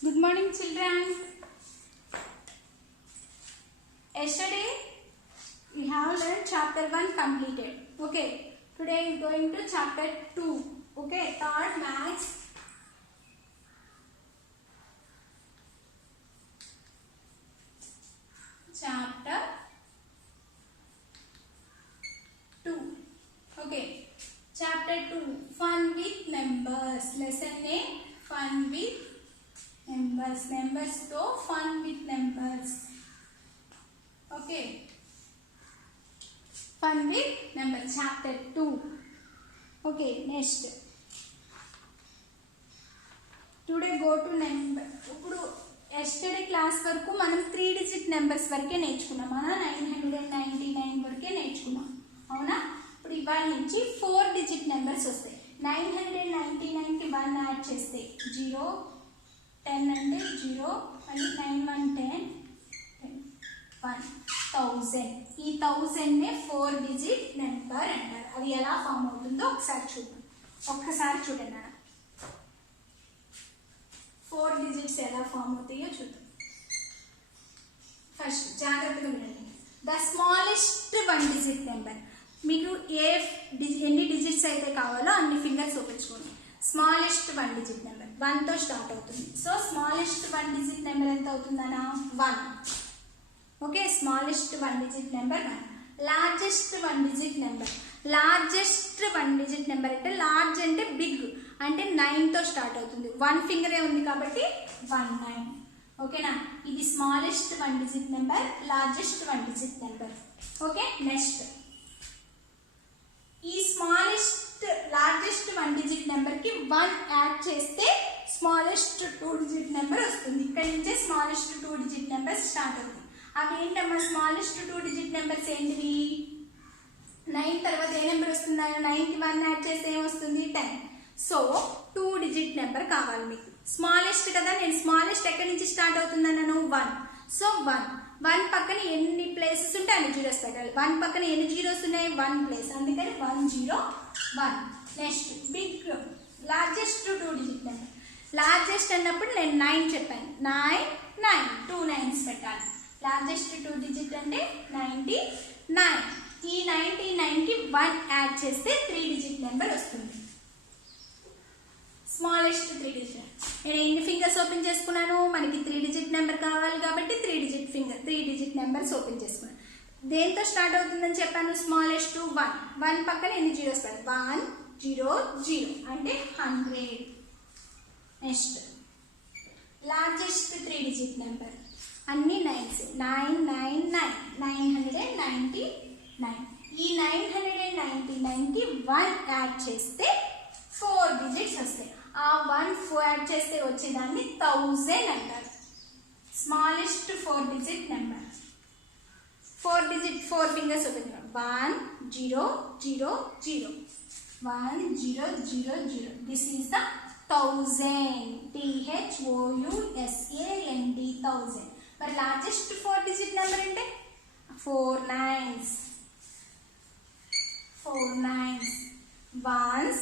Good morning, children. Yesterday we have learned chapter 1 completed. Okay. Today we are going to chapter 2. Okay. Third maths. Chapter 2. Okay. Chapter 2. Fun with numbers. Lesson name. Fun with numbers. Numbers to fun with numbers. Okay. Fun with numbers. Chapter 2. Okay. Next. Today go to number. ఇప్పుడు yesterday class వరకు మనం 3 digit numbers వరకే నేర్చుకున్నాం. అవునా 999 వరకే నేర్చుకున్నాం. అవునా ఇప్పుడు ఇవాళ నుంచి 4 digit numbers వస్తాయి. 999 కి 1 యాడ్ చేస్తే 0, 10 అంటే 0, మళ్ళీ 9 1 10, 1000. ఈ 1000 నే 4 digit number అంటారు. అది ఎలా ఫామ్ అవుతుందో ఒక్కసారి చూడండి. 4 digits ఎలా ఫామ్ అవుతాయో చూద్దాం. ఫస్ట్ జాగ్రత్తగా వినండి. The smallest 1 digit number. మీకు ఎన్ని డిజిట్స్ అయితే కావాలో అన్ని ఫింగర్స్ చూపించుకోండి. స్మాలెస్ట్ 1 digit నెంబర్ 1 తో స్టార్ట్ అవుతుంది. సో స్మాలెస్ట్ 1 digit నెంబర్ ఎంత అవుతుందనా 1. Okay. Smallest 1 digit number 1. Largest 1 digit number. Largest 1 digit number అంటే లార్జ్ అంటే బిగ్ అంటే 9 తో స్టార్ట్ అవుతుంది. 1 ఫింగరే ఉంది కాబట్టి 19. ఓకేనా. ఇది smallest 1 digit number, largest 1 digit number. Okay. Next ఈ స్మాలెస్ట్ లార్జెస్ట్ 1 digit నెంబర్ కి 1 యాడ్ చేస్తే స్మాలెస్ట్ 2 digit నెంబర్ వస్తుంది. ఇక్కడ నుంచే స్మాలెస్ట్ 2 digit నెంబర్ స్టార్ట్ అవుతుంది. అవి ఏంటమ్మా స్మాలెస్ట్ 2 digit నెంబర్స్ ఏంటివి? 9 తర్వాత ఏ నెంబర్ వస్తుందా? 9 కి 1 యాడ్ చేస్తే ఏమొస్తుంది? 10. సో 2 digit నెంబర్ కావాలి మీకు. స్మాలెస్ట్ కదా, నేను స్మాలెస్ట్ ఎక్కడి నుంచి స్టార్ట్ అవుతుందన్నాను 1. సో 1 పక్కన ఎన్ని ప్లేసెస్ ఉంటే అన్ని జీరోస్ పెట్టాలి. 1 పక్కన ఎన్ని జీరోస్ ఉన్నాయి? 1 ప్లేస్. అందుకని 101. Next big largest 2 digit number. Largest అన్నప్పుడు నేను 9 చెప్పాను. 9 2 9s పెట్టాలి. లార్జెస్ట్ 2 digit అంటే 99. ఈ 99 కి 1 యాడ్ చేస్తే 3 digit నెంబర్ వస్తుంది. Smallest 3 digit. నేను ఎన్ని ఫింగర్స్ ఓపెన్ చేసుకున్నాను? మనకి 3 digit నెంబర్ కావాలి కాబట్టి 3 digit నెంబర్స్ ఓపెన్ చేసుకున్నాను. దేంతో స్టార్ట్ అవుతుందని చెప్పాను? స్మాలెస్ట్ 1 పక్కన ఎన్ని జీరోస్ పెడతాను? 1 0 0 అంటే 100. Next largest 3 digit number. అన్ని 9s. 999 999. ఈ 999 కి 1 యాడ్ చేస్తే 4 digits వస్తాయి. ఆ 1 యాడ్ చేస్తే వచ్చేదాన్ని 1000 అంటారు. Smallest 4 digit number. 4 fingers open 1 0 0 0 1 0 0 0. This is the 1000. THOUSAND 1000. మరి లార్జెస్ట్ 4 digit నెంబర్ అంటే 4 9s. 1s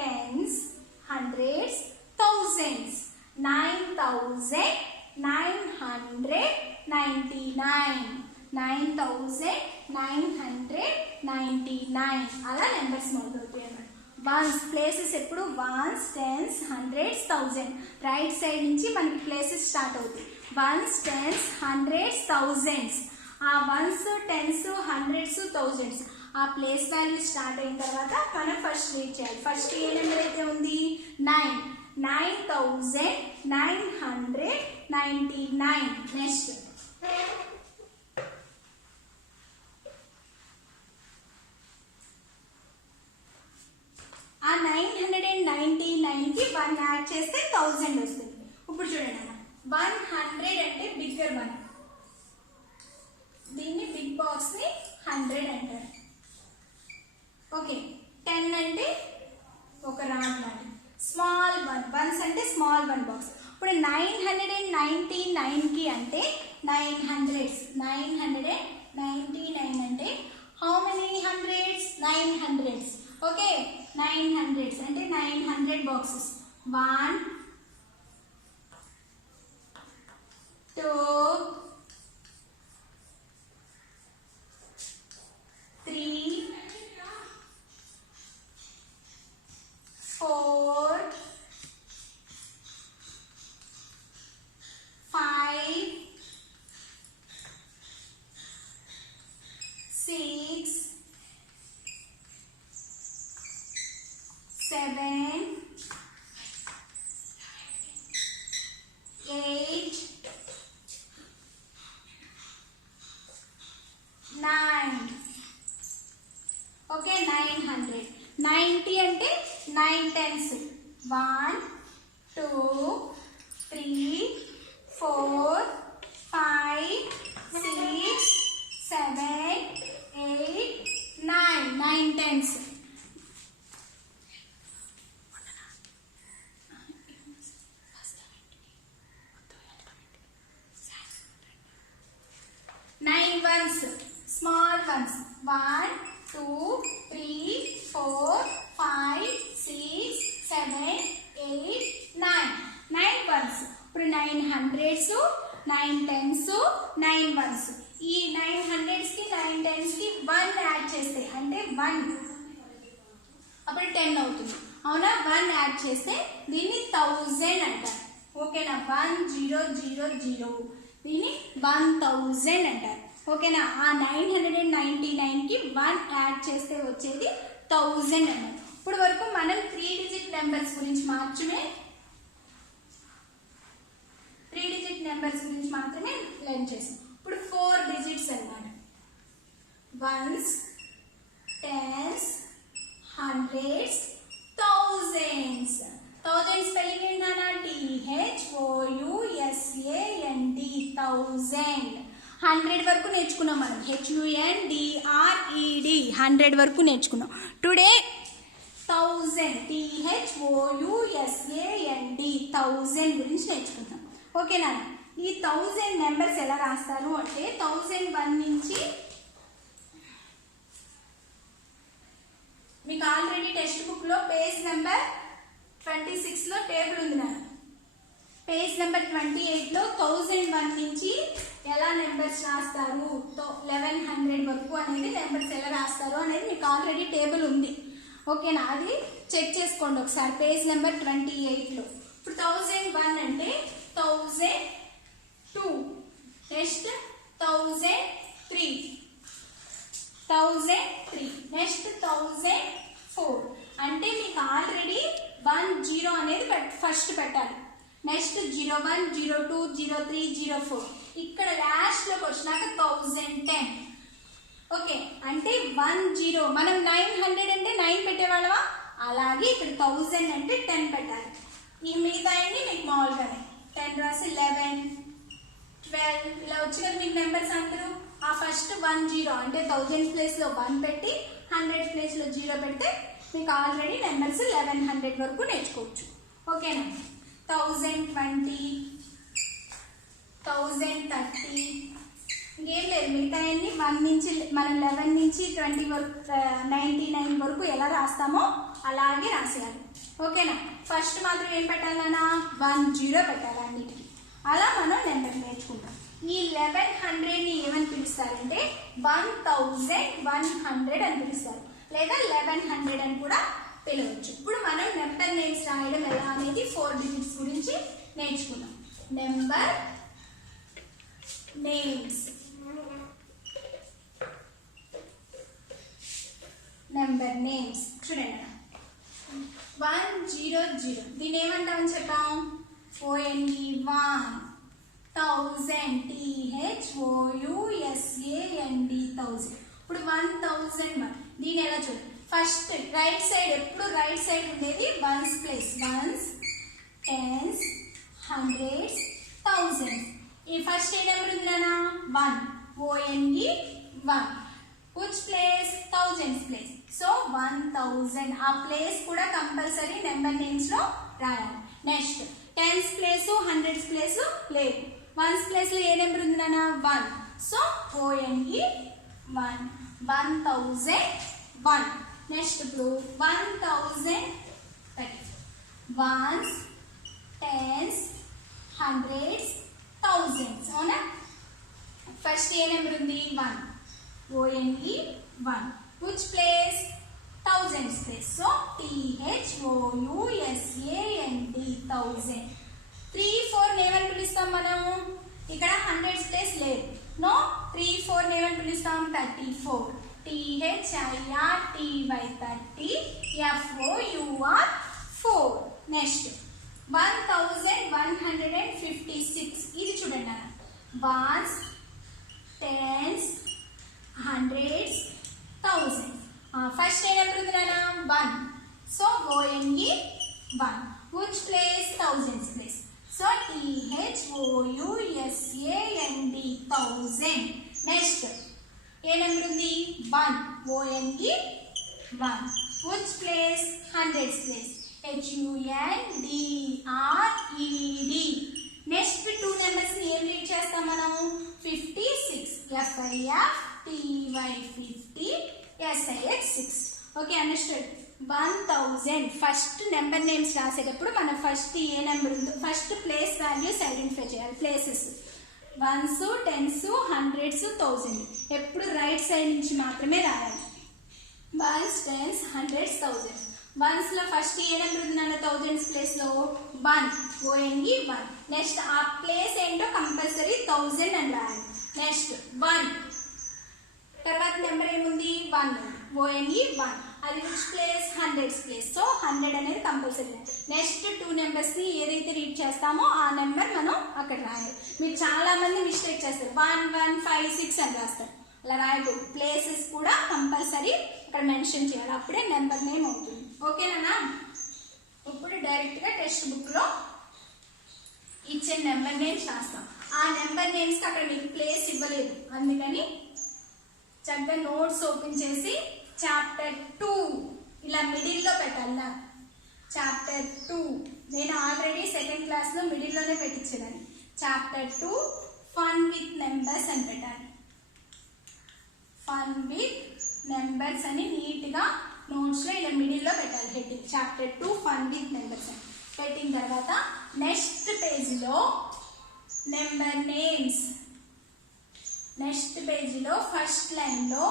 10s 100s 1000s. 9999 అలా నెంబర్స్ మొదలవుతాయి. వన్స్ ప్లేసెస్ ఎప్పుడు 1s 10s 100s 1000. Right side నుంచి మనకి ప్లేసెస్ స్టార్ట్ అవుతాయి. 1s 10s 100s 1000s. ఆ 1s 10s 100s 1000s ఆ ప్లేస్ వాల్యూ స్టార్ట్ అయిన తర్వాత మనం ఫస్ట్ రీడ్ చేయాలి. ఫస్ట్ ఏ నెంబర్ అయితే ఉంది? 9. 9999. నెక్స్ట్ ఆ 999 కి 1 యాడ్ చేస్తే 1000 వస్తుంది. ఇప్పుడు చూడండి అన్న 100 అంటే బిగ్గర్ 1. దీన్ని బిగ్ బాక్స్ ని 100 అంటారు. ఓకే. 10 అంటే ఒక రౌండ్ 1. స్మాల్ 1. 1s అంటే స్మాల్ 1 బాక్స్. ఇప్పుడు 999 కి అంటే 900s. 999 అంటే how many hundreds? 900s. Okay. 900s అంటే 900 boxes. 1 1 2 3 4 5 6 7 8 9 9 tens. Nine ones, small ones. 1 2 3 4 5 6 7 8 9 9 ones. ఇప్పుడు 9 hundreds, 9 tens, 9 ones. ఈ 9 hundreds కి 9 tens కి 1 యాడ్ చేస్తే అంటే 1 అప్పుడు 10 అవుతుంది. అవునా? 1 యాడ్ చేస్తే దీన్ని 1000 అంటారు. ఓకేనా? 1000 దీన్ని 1000 అంటారు. ఓకేనా? ఆ 999కి 1 యాడ్ చేస్తే వచ్చేది 1000 అన్నారు. ఇప్పుడు వరకు మనం 3 డిజిట్ నెంబర్స్ గురించి మాత్రమే లెర్న్ చేసాం. ఇప్పుడు 4 డిజిట్స్ అన్నమాట. Ones, tens, hundreds, thousands. Thousand spelling ఏంటన్నా? THOUSAND, thousand. 100 వరకు నేర్చుకున్నాం మనం. HUNDRED 100 వరకు నేర్చుకున్నాం. టుడే 1000 THOUSAND 1000 గురించి నేర్చుకుంటాం. ఓకేనా? ఈ 1000 నెంబర్స్ ఎలా రాస్తారు అంటే 1001 నుంచి మీకు ఆల్రెడీ టెక్స్ట్ బుక్ లో పేజ్ నెంబర్ 26 లో టేబుల్ ఉంది నా. పేజ్ నెంబర్ 28 లో 1001 నుంచి ఎలా నెంబర్స్ రాస్తారు 1100 వరకు అనేది నెంబర్స్ ఎలా రాస్తారు అనేది మీకు ఆల్రెడీ టేబుల్ ఉంది. ఓకేనా? అది చెక్ చేసుకోండి ఒకసారి పేజ్ నెంబర్ 28 లో. ఇప్పుడు 1001 అంటే 1002, నెక్స్ట్ 1003, 1003, నెక్స్ట్ 1004. అంటే మీకు ఆల్రెడీ 10 అనేది ఫస్ట్ పెట్టాలి. నెక్స్ట్ 01, 02, 03, 04. ఇక్కడ లాస్ట్ లోకి వచ్చినాక 1010. ఓకే? అంటే 10. మనం 900 అంటే 9 పెట్టేవాళ్ళమా? అలాగే ఇక్కడ 1000 అంటే 10 పెట్టాలి. ఈ మిగతా అన్ని మీకు మామూలుగానే 10 రాసి 11, 12 ఇలా వచ్చి కదా మీకు నెంబర్స్ అందరూ. ఆ ఫస్ట్ 10 అంటే 1000 ప్లేస్ లో 1 పెట్టి 100 ప్లేస్ లో 0 పెడితే మీకు ఆల్రెడీ నెంబర్స్ 1100 వరకు నేర్చుకోవచ్చు. ఓకేనా? 1020, 1030. ఇంకేం లేదు, మిగతా అన్ని 1 నుంచి మనం 11 నుంచి 20 వరకు 99 వరకు ఎలా రాస్తామో అలాగే రాసేయాలి. ఓకేనా? ఫస్ట్ మాత్రం ఏం పెట్టాలన్నా 10 పెట్టాలి అన్నిటికీ. అలా మనం నెంబర్ నేర్చుకుంటాం. ఈ 1100ని ఏమని పిలుస్తారంటే 1100 అని పిలుస్తారు, లేదా 1100 అని కూడా పిలవచ్చు. ఇప్పుడు మనం నెంబర్ నేమ్స్ రాయడం ఎలా అనేది 4 డిజిట్స్ గురించి నేర్చుకున్నాం. Number names. నెంబర్ నేమ్స్ చూడండి. 100 దీన్ని ఏమంటామని చెప్పాం? ONE 1. 1000 THOUSAND 1000. ఇప్పుడు 1001 దీని ఎలా చూడండి. ఫస్ట్ రైట్ సైడ్ ఎప్పుడు రైట్ సైడ్ ఉండేది ones place. Ones, tens, hundreds, thousands. ఈ ఫస్ట్ ఏ నెంబర్ ఉంది నాన్న? 1. ONE 1. which place? Thousands place. So 1000 ఆ ప్లేస్ కూడా కంపల్సరీ నెంబర్ నేమ్స్ లో రాయాలి. Next tens place, hundreds place లేదు. వన్స్ ప్లేస్ లో ఏ నెంబర్ ఉంది నాన్న? 1. So ONE 1. 1001. నెక్స్ట్ ఇప్పుడు 1030. Ones, tens, hundreds, thousands. అవునా? ఫస్ట్ ఏ నెంబర్ ఉంది? 1. ONE 1. which place? Thousands place. So THOUSAND 1000. 3, 4 ఏమని పిలుస్తాం మనం? ఇక్కడ హండ్రెడ్స్ ప్లేస్ లేదు. నో 3, 4 ఏమని పిలుస్తాం? 34. THIRTY 30. FOUR 4. నెక్స్ట్ 1156. ఇది చూడండి అన్న. Ones, tens, hundreds, thousand. First ఏ నెంబర్ ఉంది నాన్న? 1. So ONE 1. which place? Thousands place. So THOUSAND, thousand. Next, A number ఉంది? 1, ONE 1. which place? Hundreds place. HUNDRED. Next 2 numbers ని ఏం రీడ్ చేస్తాం మనం? 56, FIFTY 50, SIX 6. Okay, understood. 1000 first number names రాసేటప్పుడు మనం ఫస్ట్ ఏ నెంబర్ ఉందో ఫస్ట్ ప్లేస్ వాల్యూస్ ఐడెంటిఫై చేయాలి. ప్లేసెస్ 1s, 10s, 100s, 1000 ఎప్పుడు రైట్ సైడ్ నుంచి మాత్రమే రాయాలి. 1s, 10s, 100s, 1000s. 1s లో ఫస్ట్ ఏ నెంబర్ ఉంది నాన్న? 1000s ప్లేస్ లో 1, ONE 1. నెక్స్ట్ ఆ ప్లేస్ ఏంటో కంపల్సరీ 1000 అని రాయాలి. నెక్స్ట్ 1 తర్వాత నెంబర్ ఏముంది? 1, ONE 1. అది which place? 100s place. So 100 అనేది కంపల్సరీ. నెక్స్ట్ 2 నెంబర్స్ ని ఏదైతే రీడ్ చేస్తామో ఆ నెంబర్ మనం అక్కడ రాయాలి. మీరు చాలా మంది మిస్టేక్ చేస్తారు, 1, 1, 5, 6 అని రాస్తారు. అలా రాయకూడదు. ప్లేసెస్ కూడా కంపల్సరీ ఇక్కడ మెన్షన్ చేయాలి, అప్పుడే నెంబర్ నేమ్ అవుతుంది. ఓకేనా? ఇప్పుడు డైరెక్ట్ గా టెక్స్ట్ బుక్ లో ఇచ్చిన నెంబర్ నేమ్స్ రాస్తాం. ఆ నెంబర్ నేమ్స్ కి అక్కడ మీకు ప్లేస్ ఇవ్వలేదు, అందుకని చక్కగా నోట్స్ ఓపెన్ చేసి చాప్టర్ 2 ఇలా మిడిల్ లో పెట్టాలి. చాప్టర్ 2 నేను ఆల్రెడీ సెకండ్ క్లాస్ లో మిడిల్ లోనే పెట్టించేదాన్ని. చాప్టర్ 2 ఫన్ విత్ నెంబర్స్ అని పెట్టాలి. ఫన్ విత్ నెంబర్స్ అని నీట్ గా నోట్స్ లో ఇలా మిడిల్ లో పెట్టాలి heading. Chapter 2 fun with numbers అని పెట్టిన తర్వాత నెక్స్ట్ పేజీలో నెంబర్ నేమ్స్, నెక్స్ట్ పేజీలో ఫస్ట్ లైన్ లో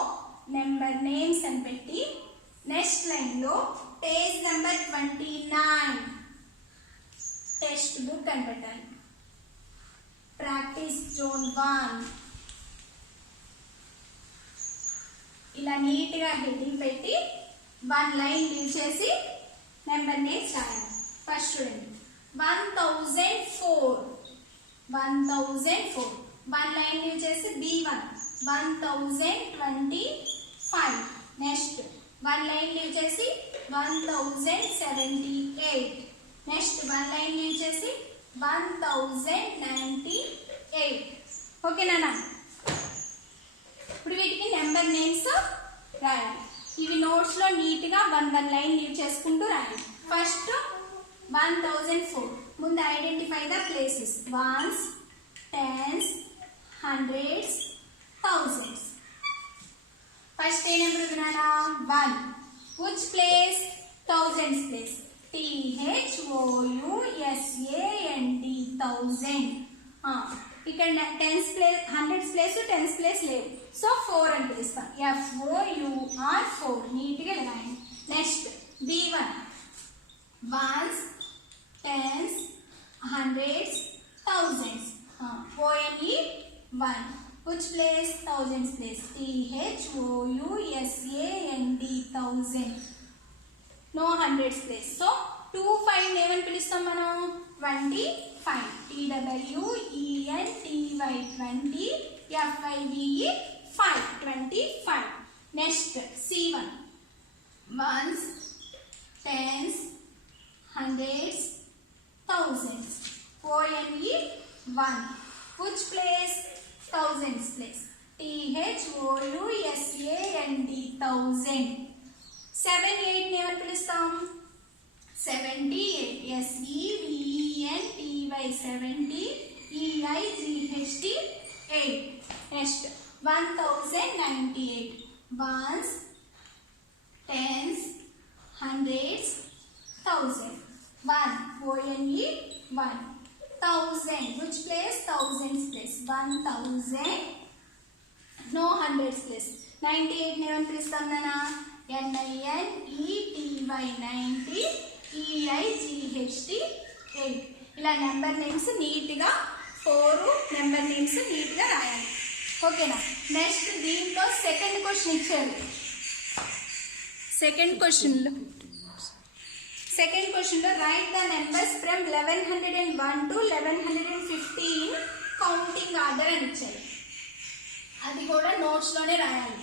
నెంబర్ నేమ్స్ అని పెట్టి నెక్స్ట్ లైన్ లో పేజ్ నెంబర్ 29 టెక్స్ట్ బుక్ అని పెట్టాలి. ప్రాక్టీస్ జోన్ 1 ఇలా నీట్ గా హెడ్డింగ్ పెట్టి 1 లైన్ లీవ్ చేసి నెంబర్ నేమ్స్ రాయాలి. ఫస్ట్ చూడండి, 1004 1004. 1 లైన్ లీవ్ చేసి B1 1025. నెక్స్ట్ 1 లైన్ లీవ్ చేసి 1078. నెక్స్ట్ 1 లైన్ లీవ్ చేసి 1098. ఓకేనా? ఇప్పుడు వీటికి నెంబర్ నేమ్స్ రాయాలి. ఇవి నోట్స్ లో నీట్ గా 1 లైన్ లీవ్ చేసుకుంటూ రాయాలి. ఫస్ట్ 1004 ముందు identify the places. 1s, 10s, 100s, 1000s. First ఏ నెంబర్ ఉంది నానా? 1. which place? thousands place. THOUSAND 1000. ఇక్కడ 10s place 100s place 10s place లేవు, సో 4 అని పిలుస్తాం. FOUR 4 నీట్ గా రాయండి. Next B1 1s, 10s, 100s, 1000s. ONE 1. which place? thousands place. THOUSAND 1000. no 100s place. so 25 ఏమని పిలుస్తాం మనం? 25. TWENTY 20 FIVE 5 25. next C1 1s, 10s, 100s, 1000s. ONE 1. which place? thousands place. THOUSAND 1000. 7, 8 ఏమని పిలుస్తాం? 78. SEVENTY 70 EIGHT 8. next 1098. 1s, 10s, 100s, 1000. 1 ONE 1. 1000 which place? thousands place. 1000 no 100s place. 98 ఏమని పిలుస్తాం నానా? NINETY 90 EIGHT 8. ఇలా number names neat గా 4 number names neat గా రాయాలి. ఓకేనా? నెక్స్ట్ దీంట్లో సెకండ్ క్వశ్చన్ ఇచ్చారు. సెకండ్ క్వశ్చన్ లో right the numbers from 1101 to 1150 in counting order అని ఇచ్చారు. అది కూడా నోట్స్ లోనే రాయాలి.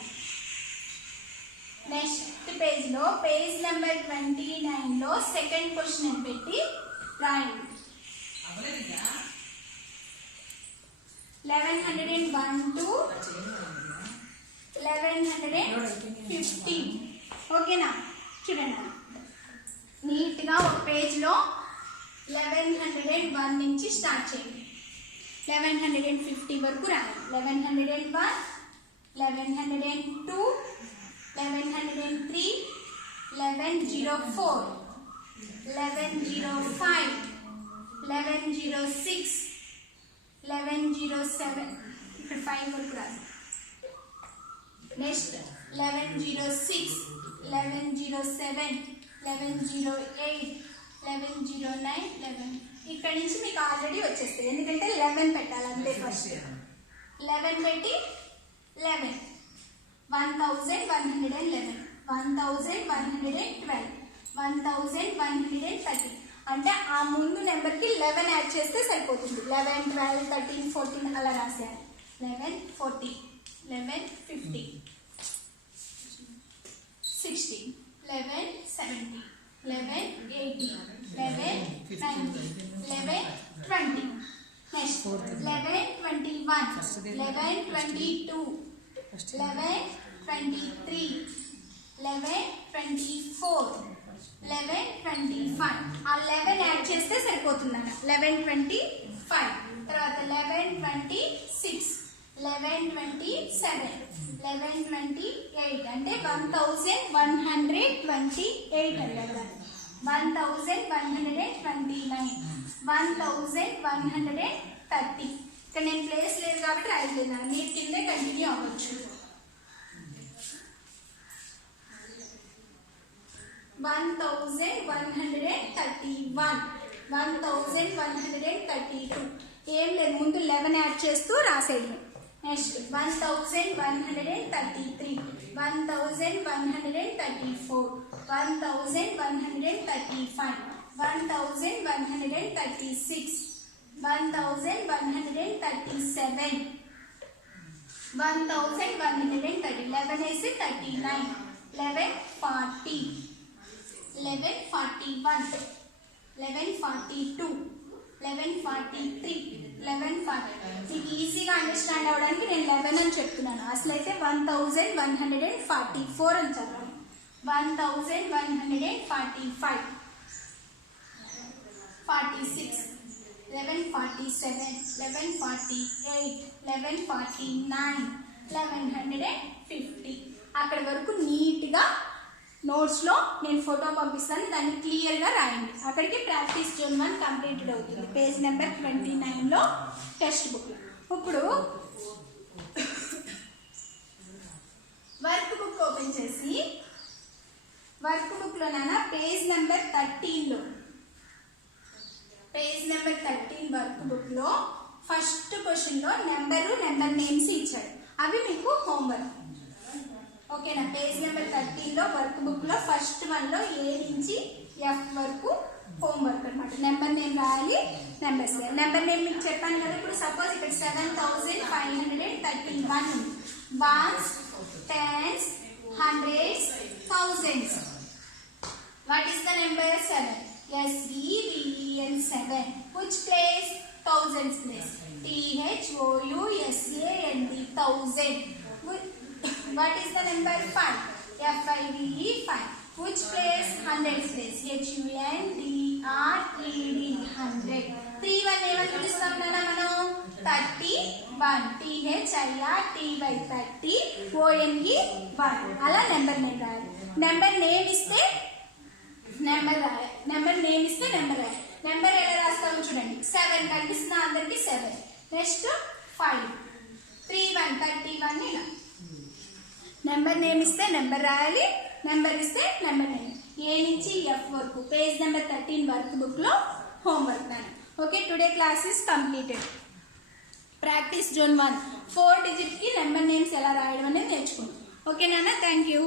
నెక్స్ట్ పేజ్ లో పేజ్ నెంబర్ 29 లో సెకండ్ క్వశ్చన్ అని పెట్టి రాయండి. 1101 to 1150. ఓకేనా? చూడండి నీట్గా ఒక పేజ్లో 1101 నుంచి స్టార్ట్ చేయండి. 1150 వరకు రాయండి. 1101, 1102, 1103, 1104, 1105, 1106, 1107. ఇక్కడ 5 వరకు రాయండి. నెక్స్ట్ 1106, 1107, 1108, 1109, 11. ఇక్కడ నుంచి మీకు ఆల్రెడీ వచ్చేస్తుంది, ఎందుకంటే 11 పెట్టాలి అంతే. ఫస్ట్ 11 పెట్టి 11, 1111, 1112, 1130. అంటే ఆ ముందు నెంబర్కి 11 యాడ్ చేస్తే సరిపోతుంది. 11, 12, 13, 14 అలా రాసేయాలి. 11, 14, 11, 15, 16, 11, 17, 11, 18, 11, 19, 11, 20. Next 11, 21, 11, 22, 11, 23, 11, 24, 11, 25. ఆ 11 యాడ్ చేస్తే సరిపోతుందన్న. 11, 25. తర్వాత 11, 26, 11, 27, 11, 28. అంటే 1128 అంటే కదా. 1129, 1130. ఇక్కడ నేను ప్లేస్ లేదు కాబట్టి రాయలేదు, మీరు కిందే కంటిన్యూ అవ్వచ్చు. 1131, 1132. ఏం లేదు, ముందు 11 యాడ్ చేస్తూ రాసేయండి. నెక్స్ట్ 1133, 1134, 1135, 1136, 1137, 1130. 11 వేసి 39, 1140, 1141, 1142, 1143, 1140. మీకు ఈజీగా అండర్స్టాండ్ అవ్వడానికి నేను 11 అని చెప్తున్నాను. అసలు అయితే 1144 అని చదవాలి. 1145, 46, 1147, 1148, 1149, 1150. అక్కడి వరకు నీట్గా నోట్స్లో నేను ఫోటో పంపిస్తాను, దాన్ని క్లియర్గా రాయండి. అక్కడికి ప్రాక్టీస్ జోన్ 1 కంప్లీటెడ్ అవుతుంది. పేజ్ నెంబర్ 29లో టెక్స్ట్ బుక్. ఇప్పుడు వర్క్ బుక్ ఓపెన్ చేసి వర్క్ బుక్లో నాన్న పేజ్ నెంబర్ 13లో, పేజ్ నెంబర్ 13 వర్క్ బుక్లో ఫస్ట్ క్వశ్చన్లో నెంబర్ నేమ్స్ ఇచ్చాడు. అవి మీకు హోంవర్క్. ఓకేనా? పేజ్ నెంబర్ 13లో వర్క్ బుక్లో ఫస్ట్ వన్లో ఏ నుంచి ఎఫ్ వరకు హోంవర్క్ అనమాట. నెంబర్ నేమ్ రాయాలి, నెంబర్స్. నెంబర్ నేమ్ మీకు చెప్పాను కదా. ఇప్పుడు సపోజ్ ఇక్కడ 7531 ఉంది. Ones, tens, hundreds, thousands. What is the number? 7. SEVEN 7. Which place? Thousands place. THOUSAND, thousand. What is the number? 5. FIVE 5. Which place? Hundreds place. HUNDRED 100. 31 ఏమని పిలుస్తాం నాన్న మనం? 31. THIRTY 30. ONE 1. అలా నెంబర్ నేమ్ రాయాలి. నెంబర్ నేమ్ ఇస్తే number రాయాలి. Number name ఇస్తే number రాయాలి. నెంబర్ ఎలా రాస్తామో చూడండి. 7 కనిపిస్తున్నా అందరికి 7. నెక్స్ట్ 5, 31, 31 ఇలా. నెంబర్ నేమ్ ఇస్తే నెంబర్ రాయాలి, నెంబర్ ఇస్తే నెంబర్ నేమ్. ఏ నుంచి ఎఫ్ వరకు పేజ్ నెంబర్ 13 వర్క్ బుక్లో హోంవర్క్ నాన్న. Okay, today class is completed. Practice zone 1 4 డిజిట్కి నెంబర్ నేమ్స్ ఎలా రాయడం అనేది నేర్చుకుంటాం. ఓకే నాన్న, థ్యాంక్ యూ.